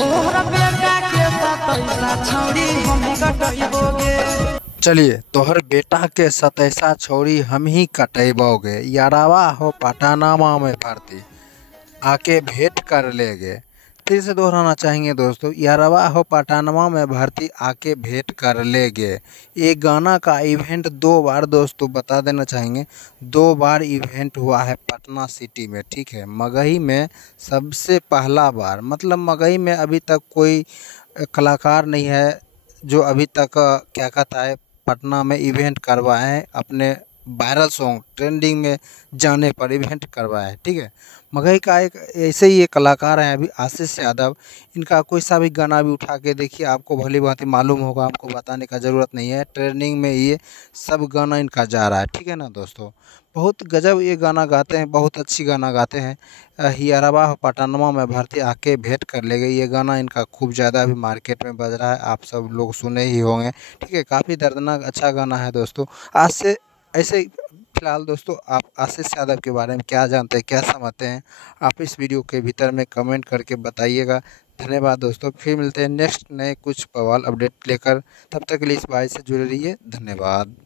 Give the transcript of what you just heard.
तोहरा बेटा के सतैसा छौरी हम कटैबोगे। चलिए तोहर बेटा के सतैसा छोरी हम ही कटैबोगे, यारावा हो पटानामा में भर्ती आके भेंट कर लेगे। फिर से दोहराना चाहेंगे दोस्तों, यारावा हो पटानामा में भर्ती आके भेंट कर लेगे। ये गाना का इवेंट 2 बार दोस्तों बता देना चाहेंगे, 2 बार इवेंट हुआ है पटना सिटी में, ठीक है। मगही में सबसे पहला बार, मतलब मगही में अभी तक कोई कलाकार नहीं है जो अभी तक क्या कहता है पटना में इवेंट करवाए हैं, अपने वायरल सॉन्ग ट्रेंडिंग में जाने पर इवेंट करवाया है, ठीक है। मगही का एक ऐसे ही एक कलाकार हैं अभी आशीष यादव, इनका कोई सा भी गाना भी उठा के देखिए आपको भली भांति मालूम होगा, आपको बताने का ज़रूरत नहीं है। ट्रेंडिंग में ये सब गाना इनका जा रहा है, ठीक है ना दोस्तों। बहुत गजब ये गाना गाते हैं, बहुत अच्छी गाना गाते हैं। हियरवा पटानमा में भर्ती आके भेंट कर ले गई, ये गाना इनका खूब ज़्यादा अभी मार्केट में बज रहा है, आप सब लोग सुने ही होंगे, ठीक है। काफ़ी दर्दनाक अच्छा गाना है दोस्तों। आज से ऐसे फिलहाल दोस्तों आप आशीष यादव के बारे में क्या जानते हैं, क्या समझते हैं, आप इस वीडियो के भीतर में कमेंट करके बताइएगा। धन्यवाद दोस्तों, फिर मिलते हैं नेक्स्ट नए कुछ बवाल अपडेट लेकर, तब तक के लिए इस भाई से जुड़े रहिए। धन्यवाद।